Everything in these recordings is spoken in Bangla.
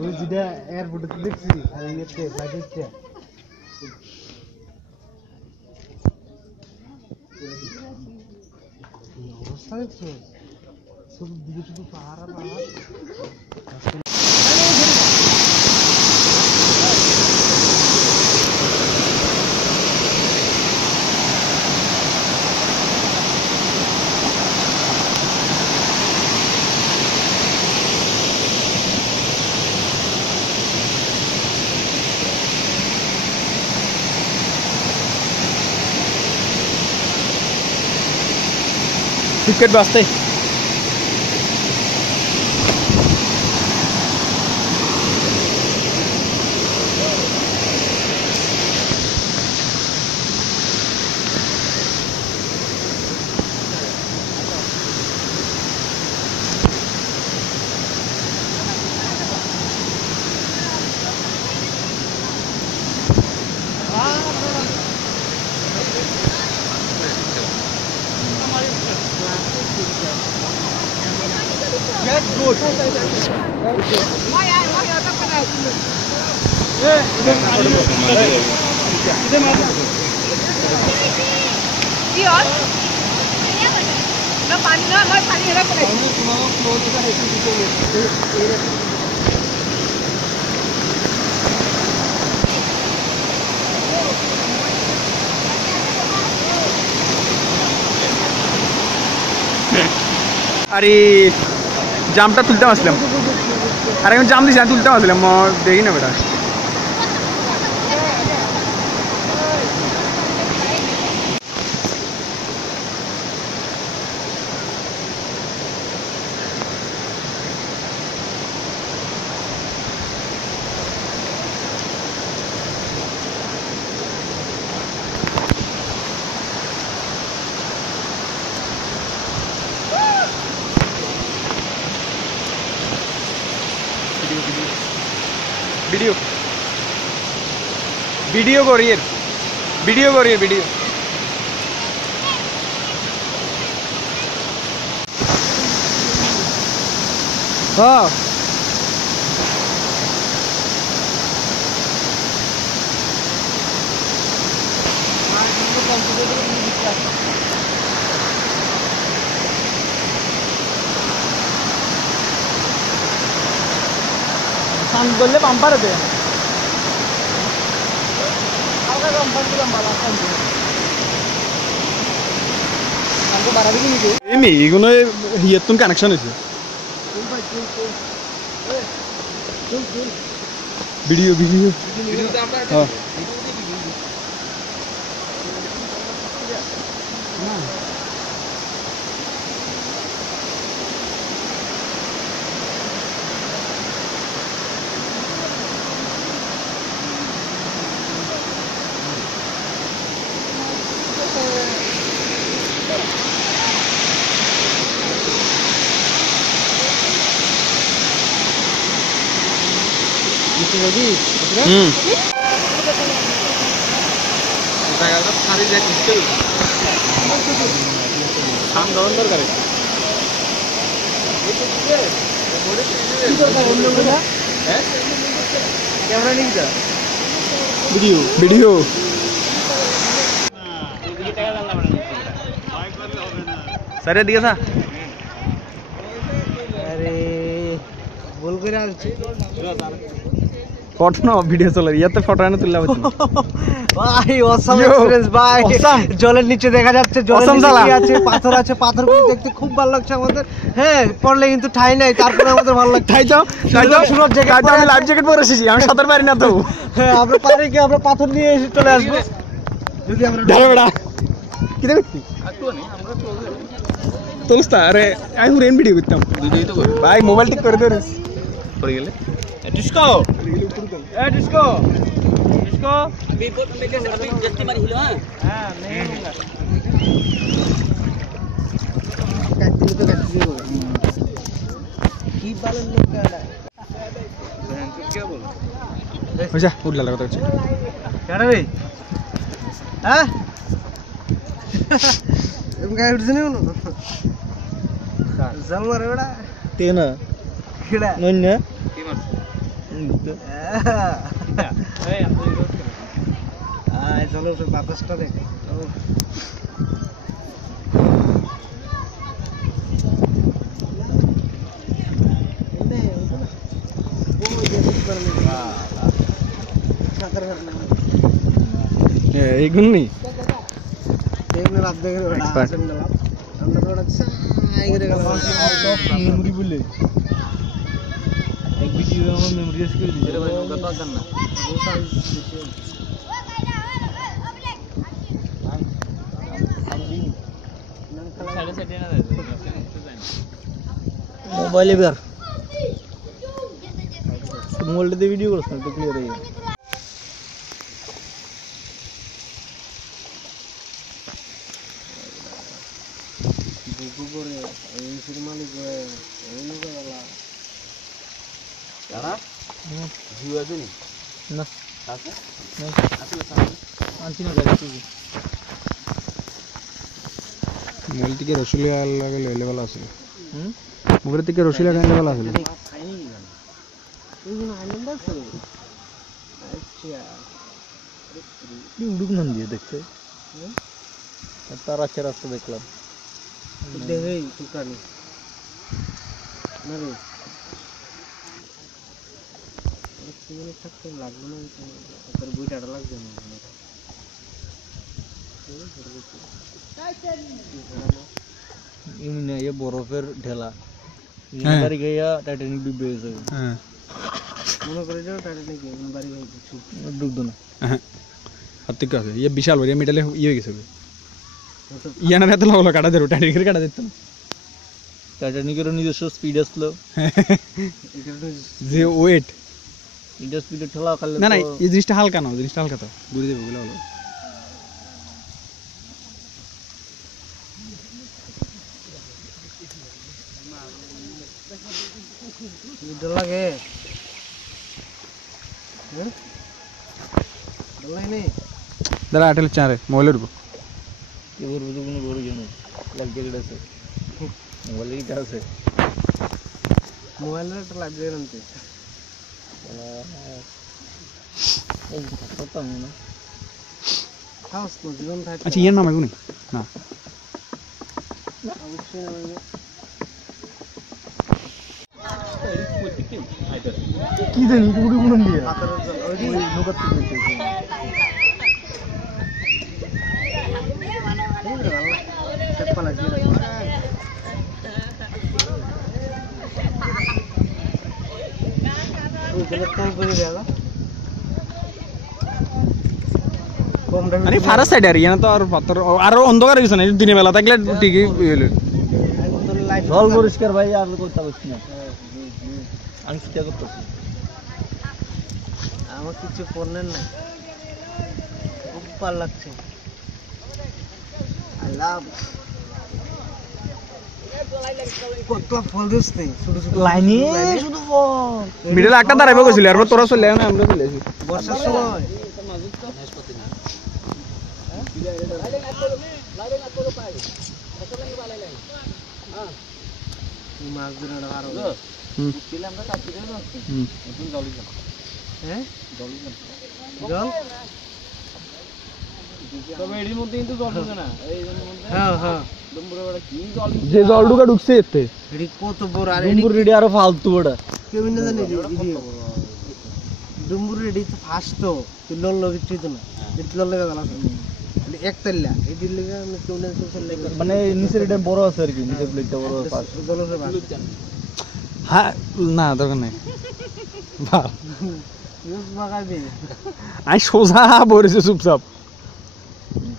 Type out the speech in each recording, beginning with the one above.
ওই যেটা এয়ারপোর্টে দেখছি আর ইয়েতে ফ্লাইটে অবস্থা দেখছো শুধু দিকে শুধু পাহাড় আর পাহাড় टिकट वास्ते Get good. अरे জামটা তুলতে আসলাম আর আমি জাম দিছি না তুলতে আসলাম দেখি না বেটা वीडियो वीडियो करिए वीडियो करिए वीडियो हाँ बोले पंपर है कनेक्शन वीडियो वीडियो हाँ वीडियो वीडियो सर दिया था अरे बोल कर फोटो ना वीडियो चल रही है तो फोटो ना तुल्ला ভাই অসাম এক্সপেরিয়েন্স ভাই জলের নিচে দেখা যাচ্ছে জলের নিচে আছে পাথরগুলো দেখতে খুব ভালো লাগছে আমাদের হ্যাঁ পড়লে কিন্তু ঠাই নাই তারপরে আমাদের ভালো লাগছে ঠাই যাও সুন্দর জায়গা আমি লাইফ জ্যাকেট পরে এসেছি আমি সাঁতার পারি না তো হ্যাঁ আমরা পারি কি আমরা পাথর নিয়ে এসে চলে আসব যদি আমরা ধরে বেড়া কি দেখছি তোলস্তা আরে আমি রেন ভিডিও করতাম ভিডিও তো কর ভাই মোবাইল ঠিক করে দে পড়ে গেলে डिस्को ए डिस्को डिस्को अभी जल्दी मारी हिलो हां नहीं लूंगा काटली तो काटली की बालन लोग का बहन तू क्या बोल अच्छा उड़ला लगा तो क्या रे भाई हां तुम क्या उड़ से नहीं हो জল মারে ওটা তেনা কিড়া নন্যা চলো বাতাসটা দেখ এগুনি রাত দেখে মেমরি বলে এক ভিডিও আমার মেমরি শেষ করে দিয়েছে ভাই নৌকা তো আছেন না মোবাইলে বের মোবাইলটাতে ভিডিও করছ না তো ক্লিয়ার হয়ে যাবে মোবাইল থেকে রসুলিয়া লাগে লইলে ভালো আছে মোবাইল থেকে রসুলিয়া গাইলে ভালো আছে উড়ুক নাম দিয়ে দেখতে তার আছে রাস্তা দেখলাম দেখেই টুকানি না রে থাকতে লাগলো না তোর বইটা লাগবে না এমনি এই বরফের ঢেলা বাড়ি গিয়া টাইটানিক ডুবে গেছে হ্যাঁ মনে করে যাও টাইটানিক বাড়ি গিয়ে কিছু ডুবতো না হ্যাঁ হাতে আছে ইয়ে বিশাল বড় মিটালে ইয়ে হয়ে গেছে ইয়ানা এত লাগলো কাটা দেবো টাইটানিকের কাটা দিত না টাইটানিকেরও নিজস্ব স্পিড আসলো যে ওয়েট এটা স্পিডে ঠেলা খালে না না এই জিনিসটা হালকা না জিনিসটা হালকা তো ঘুরে যাবে বলে হলো ডর লাগে হ্যাঁ ডর লাগে নি দাঁড়া আটেল চারে মোবাইলের উপর কি করবো তো কোনো বড় জানো লাইফ জ্যাকেট আছে মোবাইলে কি আছে মোবাইলের একটা লাইফ জ্যাকেট আনতে করতাম না খাওয়াস তো জীবন থাকে আচ্ছা ইয়ার নাম এগুনি না অবশ্যই নামাইবে কি জানি উড়ে উড়ন দিয়ে পাথরের জল ওই নৌকার থেকে চেপ্পালা দিয়ে কম করে দেওয়া কম দামে আরে ফারা সাইড আর ইয়ানা তো আর পাথর আর অন্ধকার হইছে না দিনে বেলা থাকলে ঠিকই হইলো জল পরিষ্কার ভাই আর করতে পারছি না আমি চিন্তা করতেছি আমার কিছু পড়লেন না খুব ভালো লাগছে আল্লাহ কত ফল দিচ্ছে ছোট ছোট লাইনে শুধু মিডলে একটা দাঁড়াইবে কইছিল আর তোরা চলে না আমরা চলে আসি বর্ষার সময় মাছ ধরে আরো হ্যাঁ জল তবে এর মধ্যে কিন্তু জল ঢোকে না এই হ্যাঁ হ্যাঁ যে জল ঢুকা ঢুকছে এতে এডি কত বড় আর ডুম্বুর রেডি আরো ফালতু বড় কেউ না জানি ডুম্বুর রেডি তো ফাস্ট তো লল লগে চিত না এটি লল লাগা গলা একতলা এটি লাগা আমি কেউ না সোশ্যাল লাইক মানে নিচের এটা বড় আছে আর কি নিচের প্লেটটা বড় আছে জলসে বাস হ্যাঁ না দরকার নাই বাহ ইউজ মাগাবে আই সোজা বলেছে চুপচাপ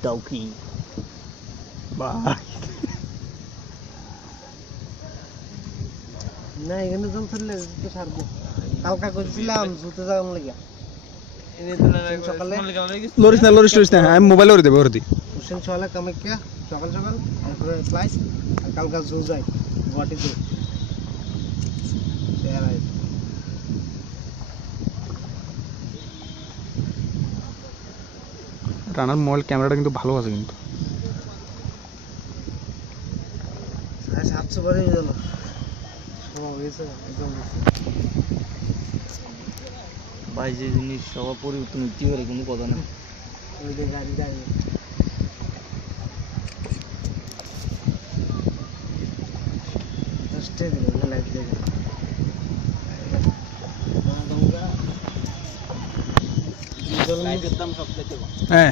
ডাউকি বাহ না এখানে জল চললে তো ছাড়বো কালকা করছিলাম জুতে যাওয়ার লাগা এনে তো সকালে লরিস না আমি মোবাইল ওরে দেব ওরে দি হোসেন সকালে কামাখ্যা সকাল সকাল তারপরে ফ্লাইট আর কালকা জু যাই গুয়াহাটিতে রানার মোবাইল ক্যামেরাটা কিন্তু ভালো আছে কিন্তু 700 বারে হয়ে গেল সব হয়েছে একদম ভাই যে জিনিস সবার পরিবর্তন হতে পারে কোনো কথা না ওই যে গাড়ি দাঁড়িয়ে দশটা দিল লাইট দেখে লাইটের দাম সব থেকে হ্যাঁ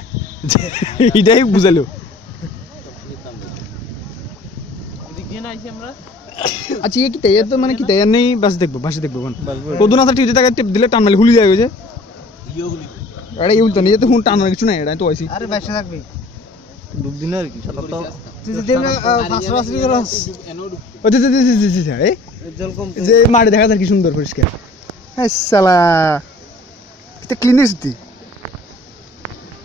এটাই বুঝালো আচ্ছা ये कितने ये तो मैंने कितने यार नहीं बस देखो कौन कोदो ना था टीवी तक टिप दिले टान वाली खुली जाएगा जे अरे ये बोलते नहीं ये तो हुन टान वाली कुछ नहीं है तो ऐसी আরে ব্যবসা থাকবি ডুব দিন আর কি সাথে তো তুই যদি দেবনা ফাসরাসরি করস ও জি এই জল কম যে মাঠে দেখা যায় কি সুন্দর পরিষ্কার হ্যাঁ শালা এটা ক্লিন হইছে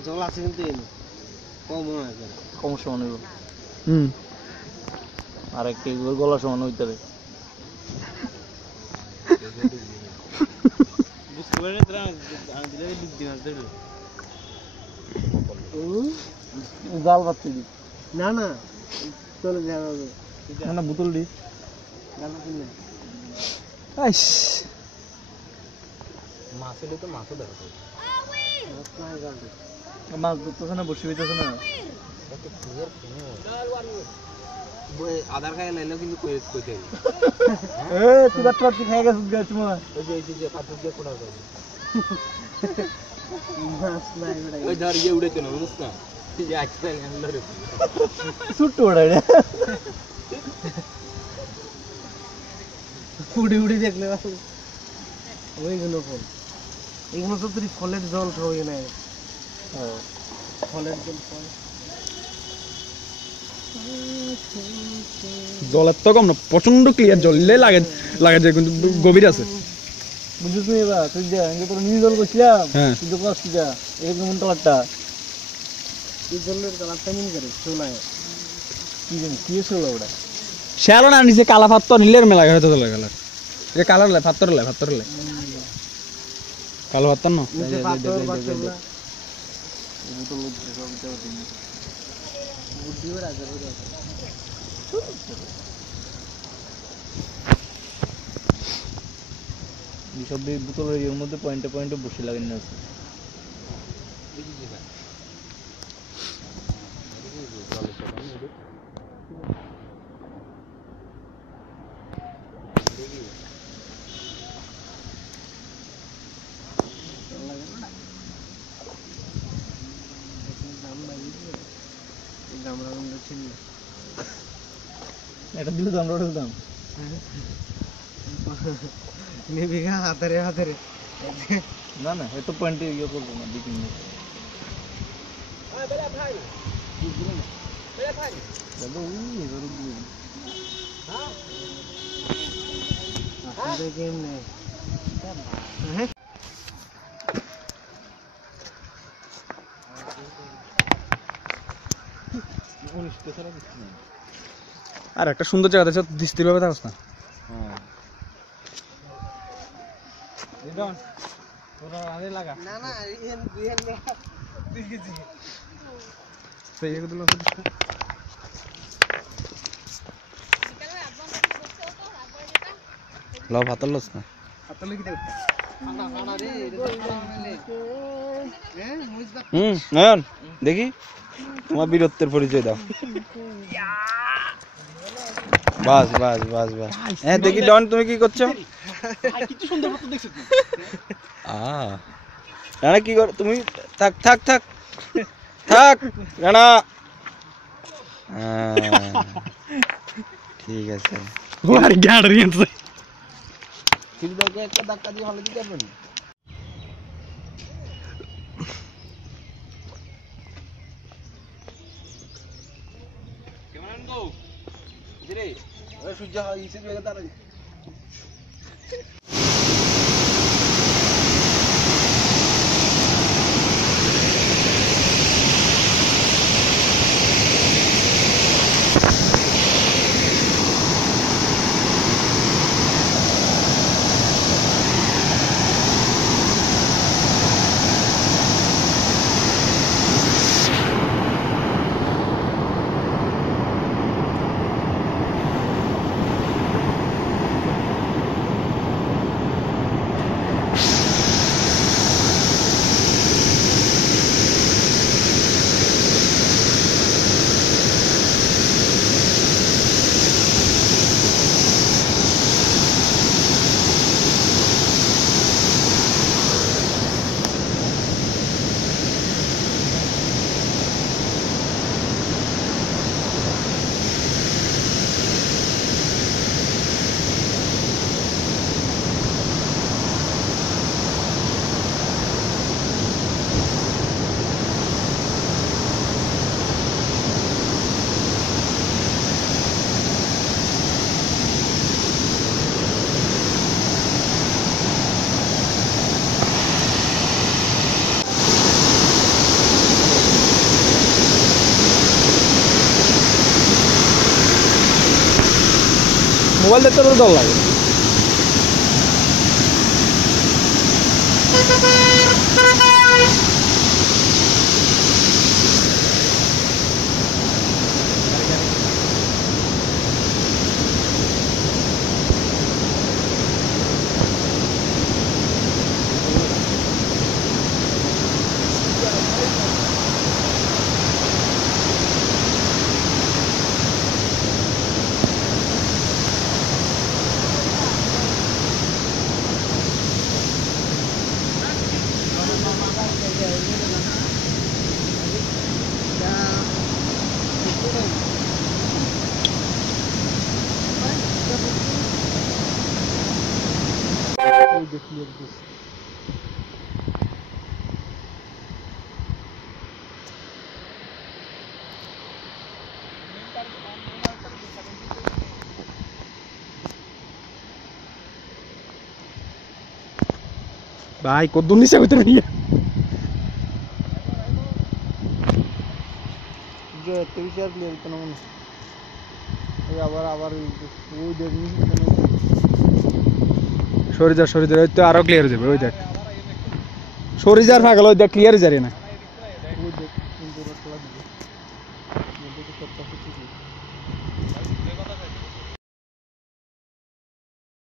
জল আছে কিন্তু এনে কম মনে হয় কম সমান হইব হুম আর একটা গলা সমান হইতে হবে বুঝতে পারে তোরা আমি দিলে ডুব দিন আসবে জাল বাতি দি না না চলে যাবে না বোতল দি গানা কিনে আইস মাছ হলে তো মাছও দেখা যায় নাই গাল মাছ ধরতেছে না বসে হইতেছে না আধার খায় নাইলেও কিন্তু কইতে এ তুই বাট বাট খায় গেছিস গাছ মা ওই যে পাথর দিয়ে কোড়া যায় মাছ নাই বেটা ওই ধর ইয়ে উড়েছে না বুঝছ না এই যে আজকে আন্দারে সুট ওড়া রে উড়ে উড়ে দেখলে ওইগুলো ফল এইগুলো তো তুই ফলের জল খাওয়াই না ফলের জল ফল জলের তো কম না প্রচন্ড ক্লিয়ার জলে লাগে যায় কিন্তু গভীর আছে বুঝছিস না এবার তুই যা আমি তো নিজে জল করছিলাম হ্যাঁ তুই তো করছিস যা এরকম মন কালারটা এই জলের কালারটা নিয়ে করে চলায় কি জানি কি ছিল ওটা শ্যালো না নিচে কালা পাত্তর নীলের মেলা হয়তো চলে গেল যে কালার লাই পাত্তর লাই কালো পাত্তর না নিচে পাথর বাচ্চাগুলা বুদ্ধিও রাজা সব বোতলের এর মধ্যে পয়েন্টে পয়েন্টে বসে লাগানো আছে এটা দিলে দাম রোডের দাম নিবিঘা হাতারে হাতারে না না এত পয়েন্টে ইয়ে করবো না দিকিন গেম নেই আর একটা সুন্দর জায়গা আছে দৃষ্টির ভাবে থাকস না না না ইহেন দেখেছি লাভ হাতার লস না দেখি তোমার বীরত্বের পরিচয় দাও বাস বাস বাস বাস হ্যাঁ দেখি ডন তুমি কি করছো রানা কি কর তুমি থাক থাক থাক থাক রানা ঠিক আছে একটা ধাক্কা দিয়ে ভালো দিতে পারবেন সূর্য মোবাইল দেখতে তো ডর লাগে ভাই কত নিচে হইতে নিয়ে যে 23 আর প্লেয়ার তো না মনে আবার ওই দেখনি সরে যা ওই তো আরো ক্লিয়ার হয়ে যাবে ওই দেখ সরে যার ভাগল ওই দেখ ক্লিয়ার যারে না